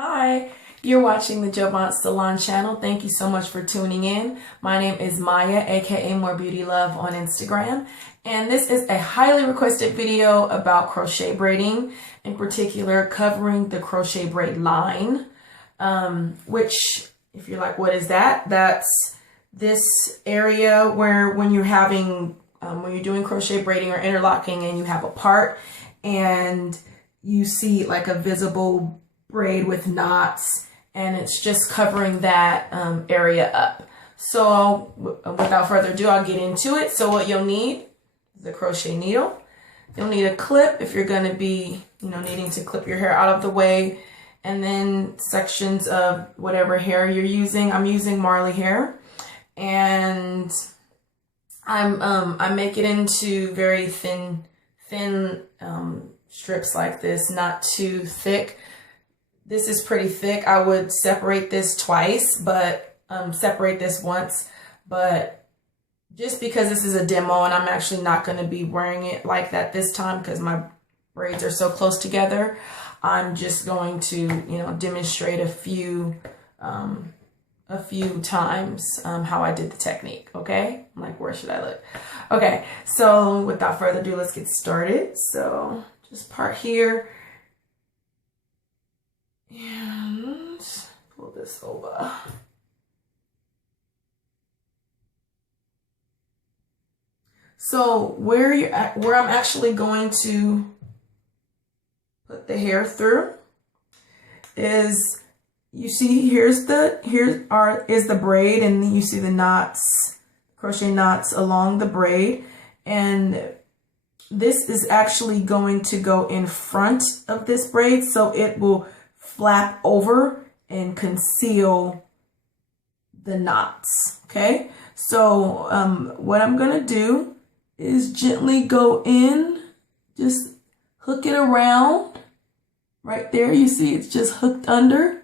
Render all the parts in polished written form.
Hi, you're watching the Jovant Salon channel. Thank you so much for tuning in. My name is Maya, aka More Beauty Love on Instagram. And this is a highly requested video about crochet braiding, in particular covering the crochet braid line, which if you're like, what is that? That's this area where when you're having, when you're doing crochet braiding or interlocking and you have a part and you see like a visible braid with knots, and it's just covering that area up. So without further ado, I'll get into it. So what you'll need is a crochet needle. You'll need a clip if you're going to be, needing to clip your hair out of the way, and then sections of whatever hair you're using. I'm using Marley hair, and I make it into very thin strips like this, not too thick. This is pretty thick. I would separate this twice, but separate this once. But just because this is a demo and I'm actually not going to be wearing it like that this time because my braids are so close together, I'm just going to, demonstrate a few times how I did the technique. Okay, I'm like, where should I look? Okay, so without further ado, let's get started. So just part here. And pull this over. So where I'm actually going to put the hair through is, you see, is the braid, and then you see the knots, crochet knots along the braid, and this is actually going to go in front of this braid, so it will flap over and conceal the knots. Okay, so what I'm gonna do is gently go in, just hook it around right there. You see it's just hooked under,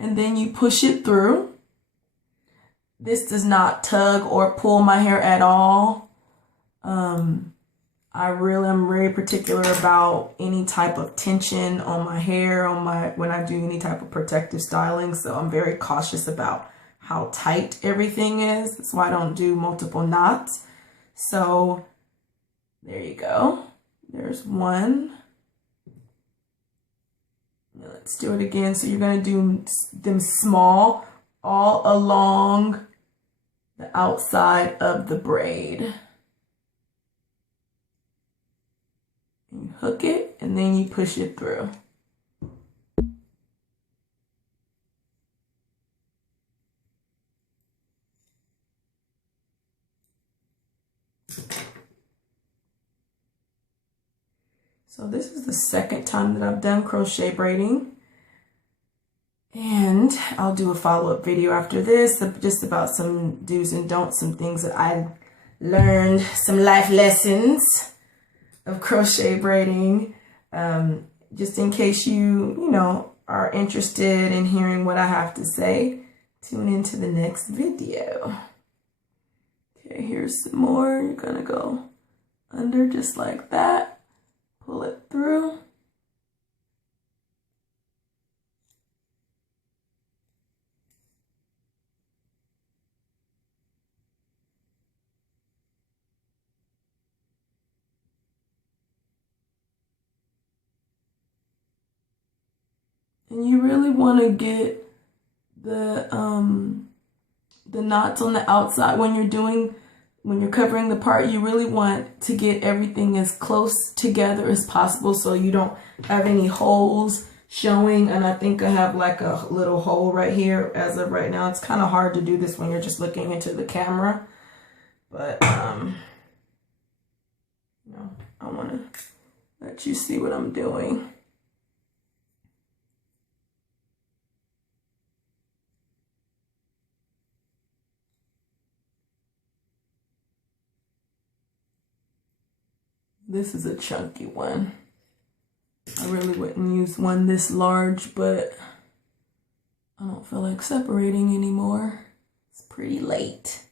and then you push it through. This does not tug or pull my hair at all. I really am very particular about any type of tension on my hair, when I do any type of protective styling. So I'm very cautious about how tight everything is. That's why I don't do multiple knots. So there you go. There's one. Let's do it again. So you're going to do them small all along the outside of the braid. You hook it, and then you push it through. So this is the second time that I've done crochet braiding, and I'll do a follow-up video after this just about some do's and don'ts, some things that I learned, some life lessons of crochet braiding, just in case you are interested in hearing what I have to say. Tune into the next video. Okay, here's some more. You're gonna go under just like that, pull it through. And you really want to get the knots on the outside when you're covering the part. You really want to get everything as close together as possible so you don't have any holes showing. And I think I have like a little hole right here as of right now. It's kind of hard to do this when you're just looking into the camera, but I want to let you see what I'm doing. This is a chunky one. I really wouldn't use one this large, but I don't feel like separating anymore. It's pretty late.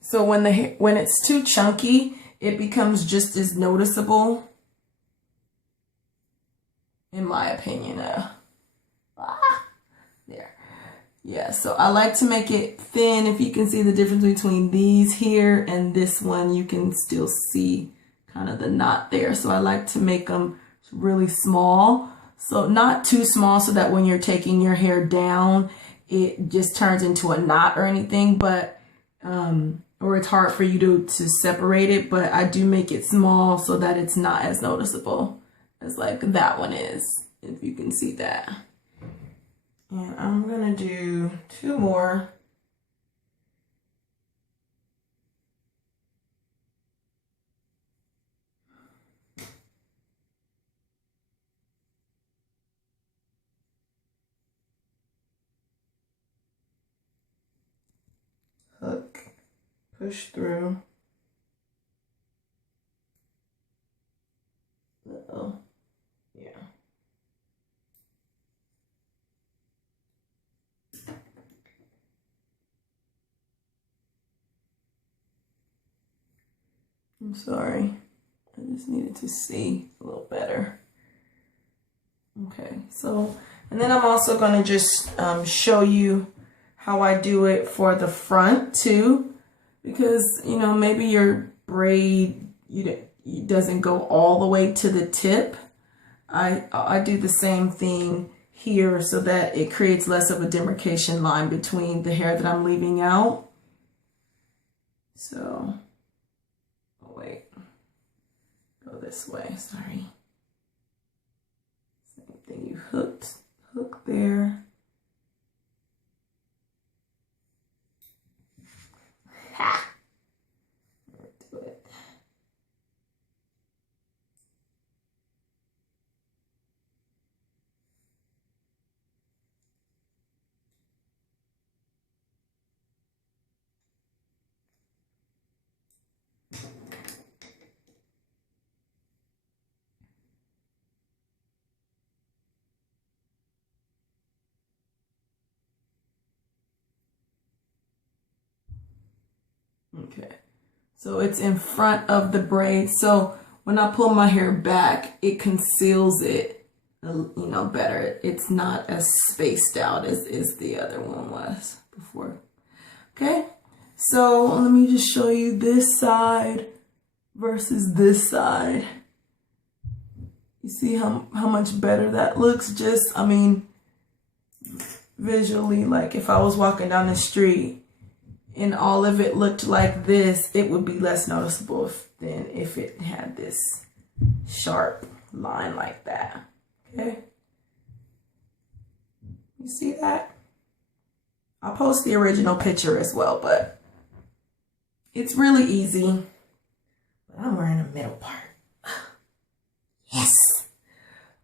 So when it's too chunky, it becomes just as noticeable in my opinion. There. Yeah, so I like to make it thin. If you can see the difference between these here and this one, you can still see kind of the knot there. So I like to make them really small. So not too small so that when you're taking your hair down, it just turns into a knot or anything, but, or it's hard for you to separate it, but I do make it small so that it's not as noticeable as like that one is, if you can see that. And I'm gonna do 2 more. Hook, push through. Uh-oh, yeah. I'm sorry, I just needed to see a little better. Okay, so, and then I'm also gonna just show you how I do it for the front too, because, you know, maybe your braid, it doesn't go all the way to the tip. I do the same thing here so that it creates less of a demarcation line between the hair that I'm leaving out. So, oh wait, go this way, sorry. Same thing, you hook there. Ha! Do it. Okay, so it's in front of the braid. So when I pull my hair back, it conceals it, you know, better. It's not as spaced out as the other one was before. Okay, so let me just show you this side versus this side. You see how much better that looks? Just, I mean, visually, like if I was walking down the street and all of it looked like this, it would be less noticeable than if it had this sharp line like that. Okay, you see that? I'll post the original picture as well, but it's really easy. But I'm wearing a middle part. Yes.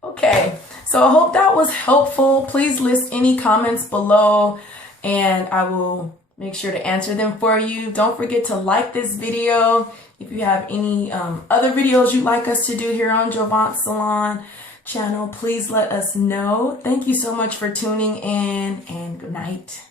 Okay, so I hope that was helpful. Please list any comments below and I will make sure to answer them for you. Don't forget to like this video. If you have any other videos you'd like us to do here on Jovance Salon channel, please let us know. Thank you so much for tuning in and good night.